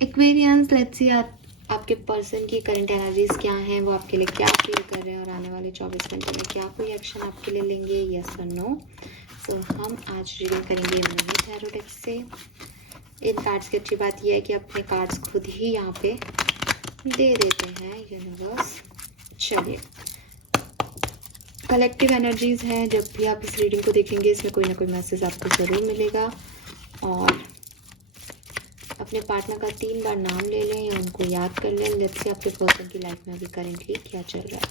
Aquarians, let's see आपके person की current energies क्या हैं, वो आपके लिए क्या फील कर रहे हैं और आने वाले 24 घंटे में क्या कोई एक्शन आपके लिए लेंगे, यस और नो। सो हम आज रीडिंग करेंगे मनी टैरो डेक से। इन कार्ड्स की अच्छी बात यह है कि अपने कार्ड्स खुद ही यहाँ पे दे देते हैं यूनिवर्स। चलिए, कलेक्टिव एनर्जीज हैं, जब भी आप इस रीडिंग को देखेंगे इसमें कोई ना कोई मैसेज आपको ज़रूर मिलेगा। और अपने पार्टनर का 3 बार नाम ले लें या उनको याद कर लें। लेट्स से आपके पर्सन की लाइफ में अभी करेंटली क्या चल रहा है,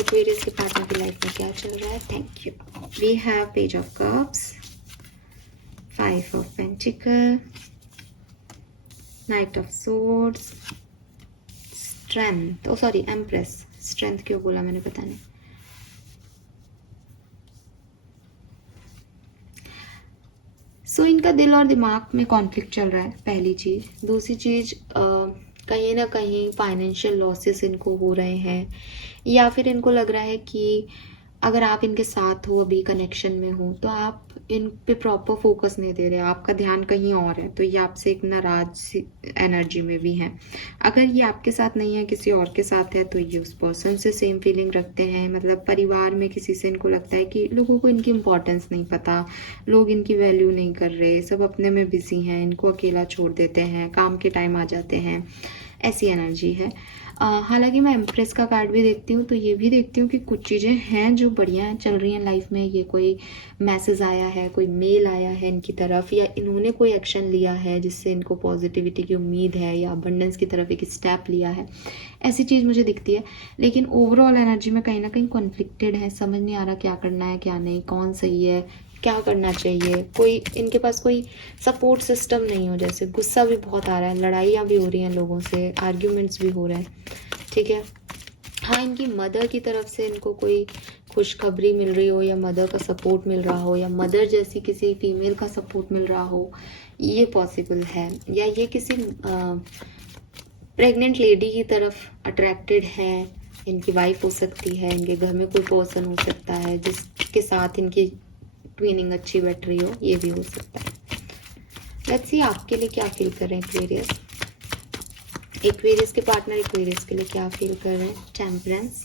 एक्वेरियस के पार्टनर की लाइफ में क्या चल रहा है। Thank you. We have page of cups, 5 of pentacle, knight of swords, strength, oh sorry empress, strength क्यों बोला मैंने पता नहीं। सो इनका दिल और दिमाग में कॉन्फ्लिक्ट चल रहा है, पहली चीज़। दूसरी चीज़, कहीं ना कहीं फाइनेंशियल लॉसेस इनको हो रहे हैं, या फिर इनको लग रहा है कि अगर आप इनके साथ हो, अभी कनेक्शन में हो, तो आप इन पे प्रॉपर फोकस नहीं दे रहे, आपका ध्यान कहीं और है। तो ये आपसे एक नाराज एनर्जी में भी हैं। अगर ये आपके साथ नहीं है, किसी और के साथ है, तो ये उस पर्सन से सेम फीलिंग रखते हैं। मतलब परिवार में किसी से इनको लगता है कि लोगों को इनकी इम्पोर्टेंस नहीं पता, लोग इनकी वैल्यू नहीं कर रहे, सब अपने में बिजी हैं, इनको अकेला छोड़ देते हैं, काम के टाइम आ जाते हैं, ऐसी एनर्जी है। हालांकि मैं एम्प्रेस का कार्ड भी देखती हूँ, तो ये भी देखती हूँ कि कुछ चीज़ें हैं जो बढ़िया चल रही हैं लाइफ में। ये कोई मैसेज आया है, कोई मेल आया है इनकी तरफ, या इन्होंने कोई एक्शन लिया है जिससे इनको पॉजिटिविटी की उम्मीद है, या अबंडेंस की तरफ एक स्टेप लिया है, ऐसी चीज़ मुझे दिखती है। लेकिन ओवरऑल एनर्जी में कहीं ना कहीं कॉन्फ्लिक्टेड है, समझ नहीं आ रहा क्या करना है क्या नहीं, कौन सही है, क्या करना चाहिए। कोई इनके पास कोई सपोर्ट सिस्टम नहीं हो, जैसे गुस्सा भी बहुत आ रहा है, लड़ाइयाँ भी हो रही हैं लोगों से, आर्ग्यूमेंट्स भी हो रहे हैं, ठीक है। हाँ, इनकी मदर की तरफ से इनको कोई खुशखबरी मिल रही हो, या मदर का सपोर्ट मिल रहा हो, या मदर जैसी किसी फीमेल का सपोर्ट मिल रहा हो, ये पॉसिबल है। या ये किसी प्रेग्नेंट लेडी की तरफ अट्रैक्टेड है, इनकी वाइफ हो सकती है, इनके घर में कोई पर्सन हो सकता है जिसके साथ इनकी ट्विनिंग अच्छी बैठ रही हो, ये भी हो सकता है। लेट्स सी आपके लिए क्या फील कर रहे हैं एक्वेरियस। एक्वेरियस के पार्टनर एक्वेरियस के लिए क्या फील कर रहे हैं। Temperance,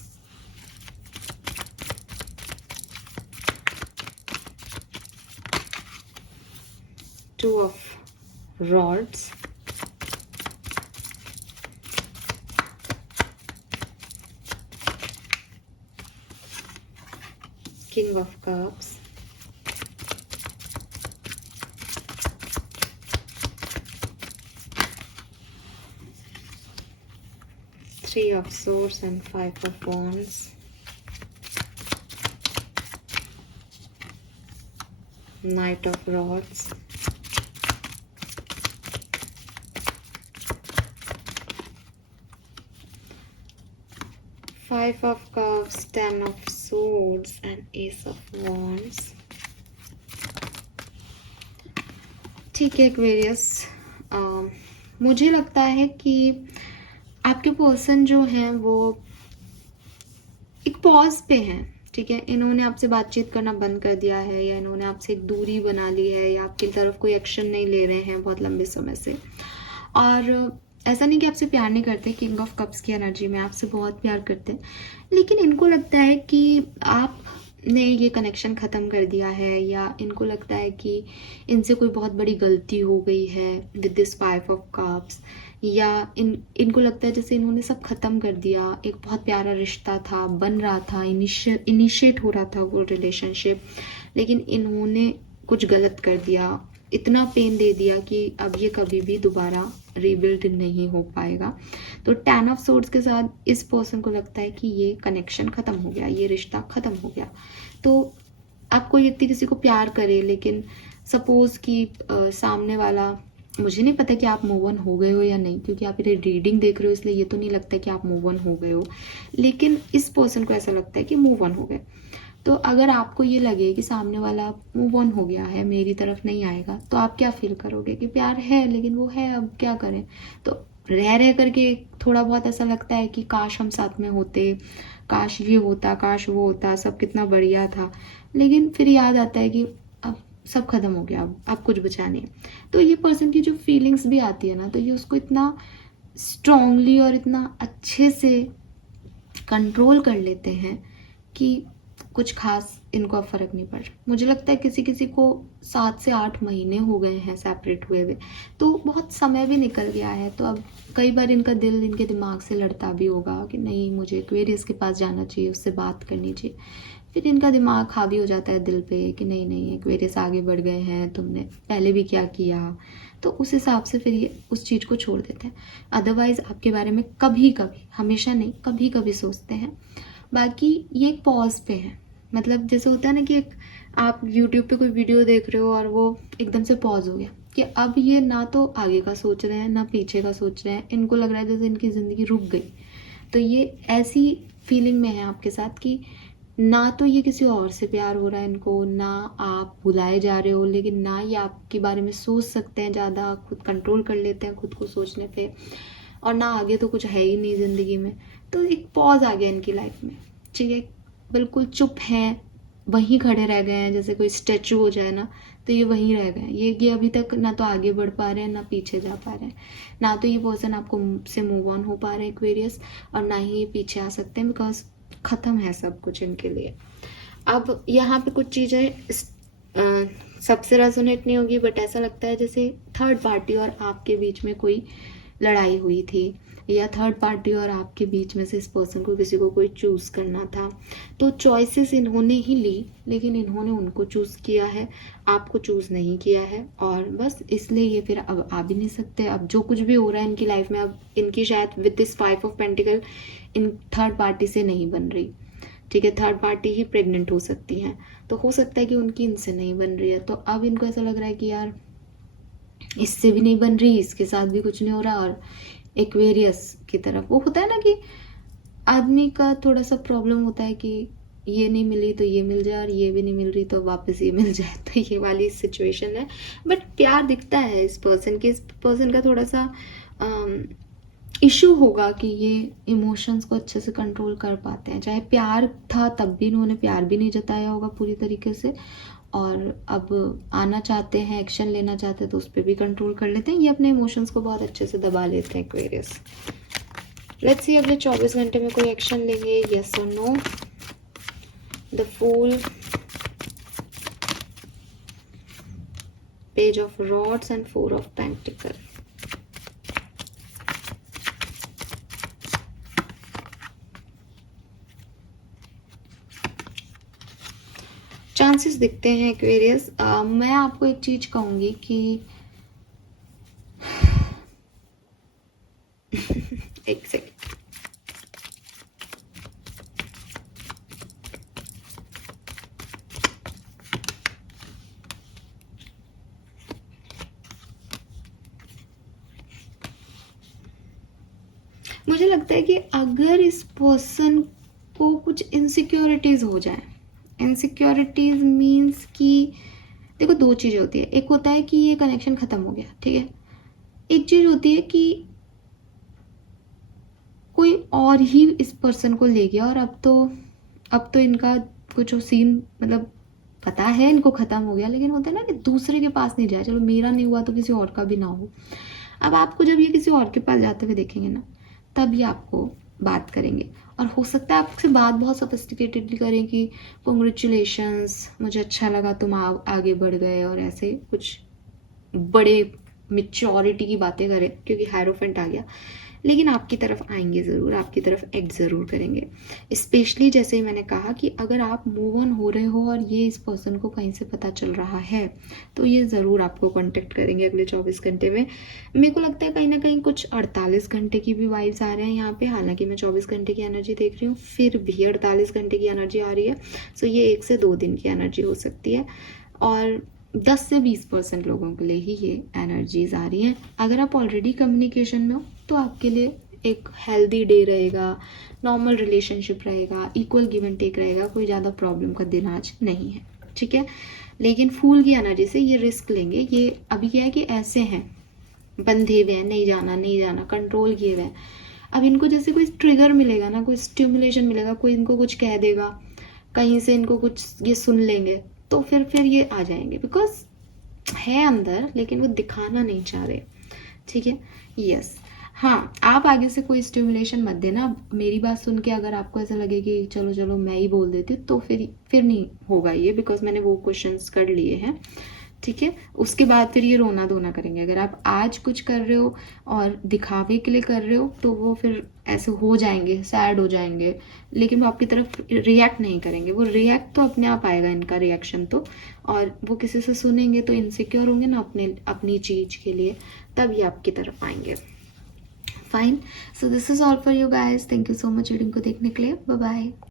two of rods, king of cups, Three of Swords and 5 of Wands, Knight of Rods, Five of Cups, 10 of Swords and Ace of Wands। ठीक है एक्वेरियस, मुझे लगता है कि आपके पर्सन जो हैं वो एक पॉज पे हैं, ठीक है। इन्होंने आपसे बातचीत करना बंद कर दिया है, या इन्होंने आपसे एक दूरी बना ली है, या आपकी तरफ कोई एक्शन नहीं ले रहे हैं बहुत लंबे समय से। और ऐसा नहीं कि आपसे प्यार नहीं करते, किंग ऑफ कप्स की एनर्जी में आपसे बहुत प्यार करते हैं, लेकिन इनको लगता है कि आपने ये कनेक्शन ख़त्म कर दिया है, या इनको लगता है कि इनसे कोई बहुत बड़ी गलती हो गई है विद दिस 5 ऑफ कप्स, या इनको लगता है जैसे इन्होंने सब ख़त्म कर दिया। एक बहुत प्यारा रिश्ता था, बन रहा था, इनिशिएट हो रहा था वो रिलेशनशिप, लेकिन इन्होंने कुछ गलत कर दिया, इतना पेन दे दिया कि अब ये कभी भी दोबारा रीबिल्ड नहीं हो पाएगा। तो 10 ऑफ सोर्ड्स के साथ इस पर्सन को लगता है कि ये कनेक्शन ख़त्म हो गया, ये रिश्ता ख़त्म हो गया। तो आप कोई व्यक्ति किसी को प्यार करे, लेकिन सपोज कि सामने वाला, मुझे नहीं पता कि आप मूव ऑन हो गए हो या नहीं, क्योंकि आप ये रीडिंग देख रहे हो इसलिए ये तो नहीं लगता कि आप मूव ऑन हो गए हो, लेकिन इस पर्सन को ऐसा लगता है कि मूव ऑन हो गए। तो अगर आपको ये लगे कि सामने वाला मूव ऑन हो गया है, मेरी तरफ नहीं आएगा, तो आप क्या फील करोगे कि प्यार है लेकिन वो है, अब क्या करें। तो रह रह करके थोड़ा बहुत ऐसा लगता है कि काश हम साथ में होते, काश ये होता, काश वो होता, सब कितना बढ़िया था। लेकिन फिर याद आता है कि अब सब खत्म हो गया, अब कुछ बचा नहीं है। तो ये पर्सन की जो फीलिंग्स भी आती है ना, तो ये उसको इतना स्ट्रांगली और इतना अच्छे से कंट्रोल कर लेते हैं कि कुछ खास इनको अब फ़र्क नहीं पड़ रहा। मुझे लगता है किसी किसी को 7 से 8 महीने हो गए हैं सेपरेट हुए हुए, तो बहुत समय भी निकल गया है। तो अब कई बार इनका दिल इनके दिमाग से लड़ता भी होगा कि नहीं, मुझे एक्वेरियस के पास जाना चाहिए, उससे बात करनी चाहिए। फिर इनका दिमाग हावी हो जाता है दिल पे कि नहीं नहीं, एक्वेरियस आगे बढ़ गए हैं, तुमने पहले भी क्या किया। तो उस हिसाब से फिर ये उस चीज़ को छोड़ देते हैं। अदरवाइज़ आपके बारे में कभी कभी, हमेशा नहीं, कभी कभी सोचते हैं। बाकी ये एक पॉज पे है, मतलब जैसे होता है ना कि एक आप यूट्यूब पे कोई वीडियो देख रहे हो और वो एकदम से पॉज हो गया कि अब ये ना तो आगे का सोच रहे हैं ना पीछे का सोच रहे हैं, इनको लग रहा है जैसे इनकी ज़िंदगी रुक गई। तो ये ऐसी फीलिंग में है आपके साथ कि ना तो ये किसी और से प्यार हो रहा है इनको, ना आप बुलाए जा रहे हो, लेकिन ना ये आपके बारे में सोच सकते हैं ज़्यादा, खुद कंट्रोल कर लेते हैं खुद को सोचने पे, और ना आगे तो कुछ है ही नहीं ज़िंदगी में। तो एक पॉज आ गया इनकी लाइफ में, ठीक है, बिल्कुल चुप हैं, वहीं खड़े रह गए हैं, जैसे कोई स्टैचू हो जाए ना, तो ये वहीं रह गए हैं। ये अभी तक ना तो आगे बढ़ पा रहे हैं ना पीछे जा पा रहे हैं, ना तो ये पर्सन आपको से मूव ऑन हो पा रहे हैं एक्वेरियस, और ना ही ये पीछे आ सकते हैं, बिकॉज ख़त्म है सब कुछ इनके लिए। अब यहाँ पे कुछ चीज़ें सबसे रेजोनेट नहीं होगी, बट ऐसा लगता है जैसे थर्ड पार्टी और आपके बीच में कोई लड़ाई हुई थी, या थर्ड पार्टी और आपके बीच में से इस पर्सन को किसी को कोई चूज़ करना था। तो चॉइसेस इन्होंने ही ली, लेकिन इन्होंने उनको चूज़ किया है, आपको चूज़ नहीं किया है, और बस इसलिए ये फिर अब आ भी नहीं सकते। अब जो कुछ भी हो रहा है इनकी लाइफ में, अब इनकी शायद with this 5 of pentacle in third party से नहीं बन रही, ठीक है, थर्ड पार्टी ही प्रेग्नेंट हो सकती हैं, तो हो सकता है कि उनकी इनसे नहीं बन रही है। तो अब इनको ऐसा लग रहा है कि यार इससे भी नहीं बन रही, इसके साथ भी कुछ नहीं हो रहा, और एक्वेरियस की तरफ वो होता है ना कि आदमी का थोड़ा सा प्रॉब्लम होता है कि ये नहीं मिली तो ये मिल जाए, और ये भी नहीं मिल रही तो वापस ये मिल जाए। तो ये वाली सिचुएशन है, बट प्यार दिखता है इस पर्सन के। इस पर्सन का थोड़ा सा इशू होगा कि ये इमोशंस को अच्छे से कंट्रोल कर पाते हैं। चाहे प्यार था तब भी इन्होंने प्यार भी नहीं जताया होगा पूरी तरीके से, और अब आना चाहते हैं, एक्शन लेना चाहते हैं, तो उस पर भी कंट्रोल कर लेते हैं। ये अपने इमोशंस को बहुत अच्छे से दबा लेते हैं एक्वेरियस। लेट्स सी अगले 24 घंटे में कोई एक्शन लेंगे, यस और no. The fool, page of rods and 4 of pentacle. Chances दिखते हैं एक्वेरियस। मैं आपको एक चीज कहूंगी कि एक सेकेंड, मुझे लगता है कि अगर इस पर्सन को कुछ इनसिक्योरिटीज हो जाए, इनसिक्योरिटीज मीन्स कि देखो दो चीज़ें होती है। एक होता है कि ये कनेक्शन ख़त्म हो गया, ठीक है, एक चीज़ होती है कि कोई और ही इस पर्सन को ले गया, और अब तो इनका कुछ सीन, मतलब पता है इनको ख़त्म हो गया, लेकिन होता है ना कि दूसरे के पास नहीं जाए, चलो मेरा नहीं हुआ तो किसी और का भी ना हो। अब आपको जब ये किसी और के पास जाते हुए देखेंगे ना, तब ये आपको बात करेंगे, और हो सकता है आपसे बात बहुत सोफिस्टिकेटेडली करें कि कॉन्ग्रेचुलेशंस, मुझे अच्छा लगा तुम आगे बढ़ गए, और ऐसे कुछ बड़े मेच्योरिटी की बातें करें, क्योंकि हायरोफेंट आ गया। लेकिन आपकी तरफ आएंगे ज़रूर, आपकी तरफ एक्ट ज़रूर करेंगे। स्पेशली जैसे ही मैंने कहा कि अगर आप मूव ऑन हो रहे हो और ये इस पर्सन को कहीं से पता चल रहा है, तो ये ज़रूर आपको कांटेक्ट करेंगे अगले 24 घंटे में। मेरे को लगता है कहीं ना कहीं कुछ 48 घंटे की भी वाइब्स आ रहे हैं यहाँ पे। हालांकि मैं 24 घंटे की एनर्जी देख रही हूँ, फिर भी 48 घंटे की एनर्जी आ रही है। सो ये 1 से 2 दिन की एनर्जी हो सकती है, और 10 से 20% लोगों के लिए ही ये एनर्जीज आ रही हैं। अगर आप ऑलरेडी कम्युनिकेशन में हो तो आपके लिए एक हेल्दी डे रहेगा, नॉर्मल रिलेशनशिप रहेगा, इक्वल गिव एंड टेक रहेगा, कोई ज़्यादा प्रॉब्लम का दिन आज नहीं है, ठीक है। लेकिन फूल की एनर्जी से ये रिस्क लेंगे। ये अभी क्या है कि ऐसे हैं, बंधे हुए हैं, नहीं जाना, कंट्रोल किए हुए हैं। अब इनको जैसे कोई ट्रिगर मिलेगा ना, कोई स्टिमुलेशन मिलेगा, कोई इनको कुछ कह देगा, कहीं से इनको कुछ ये सुन लेंगे, तो फिर ये आ जाएंगे, बिकॉज है अंदर लेकिन वो दिखाना नहीं चाह रहे। ठीक है, यस। हाँ, आप आगे से कोई स्टिमुलेशन मत देना। मेरी बात सुन के अगर आपको ऐसा लगे कि चलो चलो मैं ही बोल देती हूँ, तो फिर नहीं होगा ये, बिकॉज मैंने वो क्वेश्चंस कर लिए हैं। ठीक है, उसके बाद फिर ये रोना धोना करेंगे। अगर आप आज कुछ कर रहे हो और दिखावे के लिए कर रहे हो, तो वो फिर ऐसे हो जाएंगे, सैड हो जाएंगे, लेकिन वो आपकी तरफ रिएक्ट नहीं करेंगे। वो रिएक्ट तो अपने आप आएगा, इनका रिएक्शन तो, और वो किसी से सुनेंगे तो इनसिक्योर होंगे ना अपनी चीज़ के लिए, तब ये आपकी तरफ आएंगे। Fine, so this is all for you guys. Thank you so much video को देखने के लिए। Bye bye.